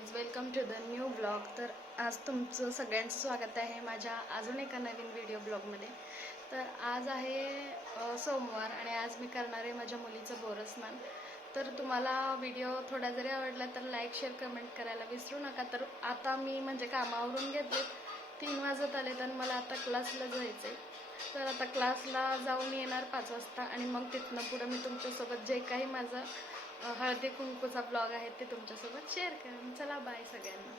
Guys, welcome to the new blog. तर आज तुमचं सगळ्यांचं स्वागत आहे माझ्या अजून एका नवीन व्हिडिओ ब्लॉगमध्ये. तर आज आहे सोमवार आणि आज मी करणार आहे माझ्या मुलीचं बोरस्नान. तर तुम्हाला व्हिडिओ थोडा जरी आवडला तर लाईक शेअर कमेंट करायला विसरू नका. तर आता मी म्हणजे कामावरून घेतले, 3 वाजत आले तर मला आता क्लासला जायचं आहे. तर आता क्लासला जाऊन येणार 5 वाजता आणि मग तिथनं पुढं मी तुमच्यासोबत जे काही माझं हळदी कुंकूचा ब्लॉग आहे ते तुमच्यासोबत शेअर करेन. चला बाय सगळ्यांना.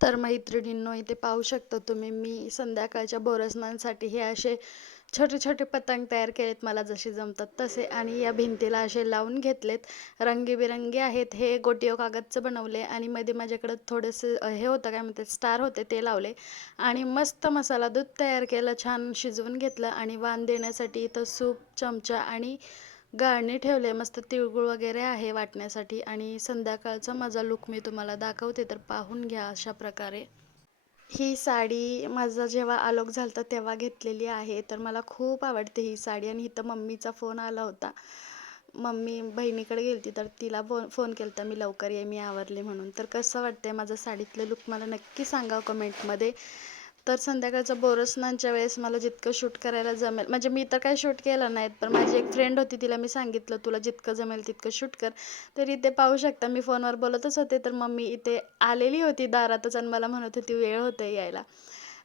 तर मैत्रिणींनो, इथे पाहू शकता तुम्ही, मी संध्याकाळच्या बोरस्नांसाठी हे असे छोटे छोटे पतंग तयार केलेत, मला जसे जमतात तसे, आणि या भिंतीला असे लावून घेतलेत. रंगीबिरंगी आहेत. हे गोटियो कागदचं बनवले आणि मध्ये माझ्याकडे थोडेसे हे होतं, काय म्हणतात, स्टार होते, ते लावले आणि मस्त मसाला दूध तयार केलं, छान शिजवून घेतलं आणि वाण देण्यासाठी इथं सूप, चमचा आणि गाळणी ठेवले. मस्त तिळगुळ वगैरे आहे वाटण्यासाठी. आणि संध्याकाळचा माझा लुक मी तुम्हाला दाखवते, तर पाहून घ्या. अशा प्रकारे ही साडी माझा जेव्हा आलोक झालता तेव्हा घेतलेली आहे. तर मला खूप आवडते ही साडी. आणि इथं मम्मीचा फोन आला होता. मम्मी बहिणीकडे गेलती तर तिला फोन केला होता मी, लवकर ये, मी आवरले म्हणून. तर कसं वाटतंय माझं साडीतलं लुक मला नक्की सांगा कमेंटमध्ये. तर संध्याकाळचं बोरस्नानच्या वेळेस मला जितकं शूट करायला जमेल, म्हणजे मी तर काही शूट केलं नाहीत, पण माझी एक फ्रेंड होती, तिला मी सांगितलं तुला जितकं जमेल तितकं शूट कर. तर इथे पाहू शकता मी फोनवर बोलतच होते, तर मम्मी इथे आलेली होती दारातच आणि मला म्हणत होती वेळ होतं यायला.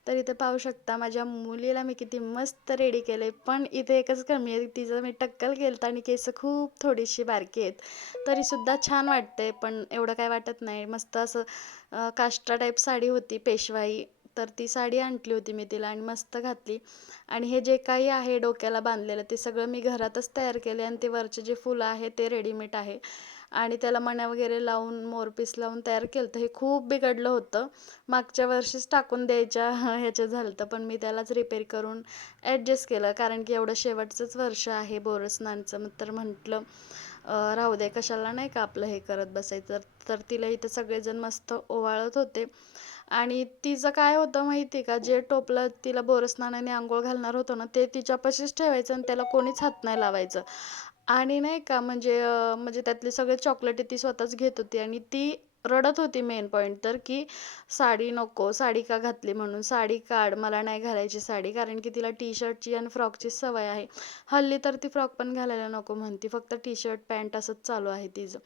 तर इथे पाहू शकता माझ्या मुलीला मी किती मस्त रेडी केले. पण इथे एकच कमी आहे, तिचं मी टक्कल केलं आणि केस खूप थोडीशी बारकी आहेत, तरीसुद्धा छान वाटते. पण एवढं काय वाटत नाही. मस्त असं काष्टा टाईप साडी होती, पेशवाई. तर ती साडी आणली होती मी तिला आणि मस्त घातली. आणि हे जे काही आहे डोक्याला बांधलेलं ते सगळं मी घरातच तयार केले. आणि ते वरचे जे फुलं आहे ते रेडीमेड आहे. आणि त्याला मण्या वगैरे लावून मोरपीस लावून तयार केलं. तर हे खूप बिघडलं होतं, मागच्या वर्षीच टाकून द्यायच्या ह्याचं झालं होतं, पण मी त्यालाच रिपेअर करून ॲडजस्ट केलं. कारण की एवढं शेवटचंच वर्ष आहे बोरस्नानचं. तर म्हटलं राहू दे, कशाला नाही का आपलं हे करत बसायचं. तर तिला इथं सगळेजण मस्त ओवाळत होते. आणि तिचं काय होतं माहिती का, जे टोपलं तिला बोरस्नानाने आंघोळ घालणार होतं ना, ते तिच्यापाशीच ठेवायचं आणि त्याला कोणीच हात नाही लावायचं. आणि नाही का, म्हणजे त्यातले सगळे चॉकलेटी ती स्वतःच घेत होती आणि ती रडत होती. मेन पॉईंट तर की साडी नको, साडी का घातली म्हणून, साडी काढ, मला नाही घालायची साडी. कारण की तिला टी शर्टची आणि फ्रॉकची सवय आहे. हल्ली तर ती फ्रॉक पण घालायला नको म्हणते, फक्त टी शर्ट पॅन्ट असंच चालू आहे तिचं.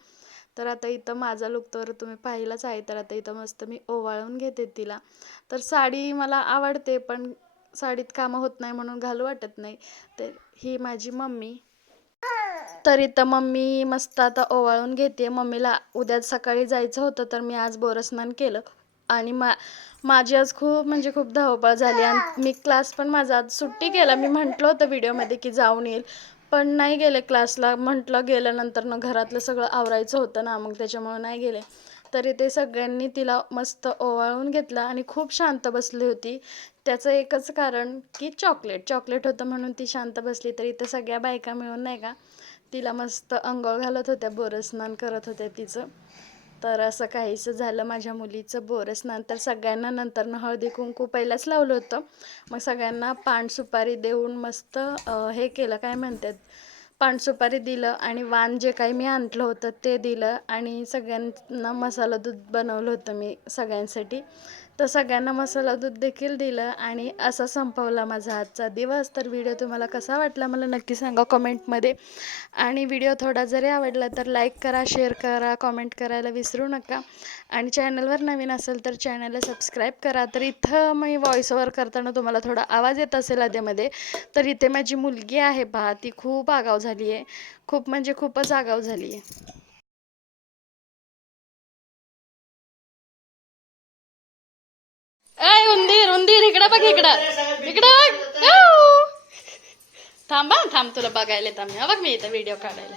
तर आता इथं माझा लुक तर तुम्ही पाहिलाच आहे. तर आता इथं मस्त मी ओवाळून घेते तिला. तर साडी मला आवडते, पण साडीत कामं होत नाही म्हणून घालू वाटत नाही. तर ही माझी मम्मी. तर इथं मम्मी मस्त आता ओवाळून घेते. मम्मीला उद्या सकाळी जायचं होतं, तर मी आज बोरस्नान केलं. आणि माझी आज खूप म्हणजे खूप धावपळ झाली. आणि मी क्लास पण माझा आज सुट्टी केला. मी म्हटलं होतं व्हिडिओमध्ये की जाऊन येईल, पण नाही गेले क्लासला. म्हटलं गेल्यानंतर ना घरातलं सगळं आवरायचं होतं ना, मग त्याच्यामुळं नाही गेले. तरी ते सगळ्यांनी तिला मस्त ओवाळून घेतलं आणि खूप शांत बसली होती. त्याचं एकच कारण की चॉकलेट होतं म्हणून ती शांत बसली. तर इथं सगळ्या बायका मिळून नाही का तिला मस्त अंघोळ घालत होत्या, बोरस्नान करत होत्या तिचं. तर असं काहीसं झालं माझ्या मुलीचं बोरस्नान. तर सगळ्यांना नंतर हळदी कुंकू पहिलाच लावलं होतं, मग सगळ्यांना पान सुपारी देऊन मस्त हे केलं, काय म्हणतात, पान सुपारी दिलं आणि वाण जे काही मी आणलं होतं ते दिलं. आणि सगळ्यांना मसाला दूध बनवलं होतं मी सगळ्यांसाठी, तर सगळ्यांना मसाला दूध देखील दिलं. आणि असा संपवला माझा आजचा दिवस. तर व्हिडिओ तुम्हाला कसा वाटला मला नक्की सांगा कमेंटमध्ये. आणि व्हिडिओ थोडा जरी आवडला तर लाईक करा, शेअर करा, कमेंट करायला विसरू नका. आणि चॅनलवर नवीन असेल तर चॅनलला सबस्क्राईब करा. तर इथं मी व्हॉइस ओव्हर करताना तुम्हाला थोडा आवाज येत असेल आधेमध्ये, तर इथे माझी मुलगी आहे पहा, ती खूप आगाव झाली आहे, खूप म्हणजे खूपच आगाव झाली आहे. ऐ उंदीर उंदीर, इकडं बघ, इकडं इकडं बघ. थांबा थांब, तुला बघायला थांब, बघ मी इथं व्हिडिओ काढायला.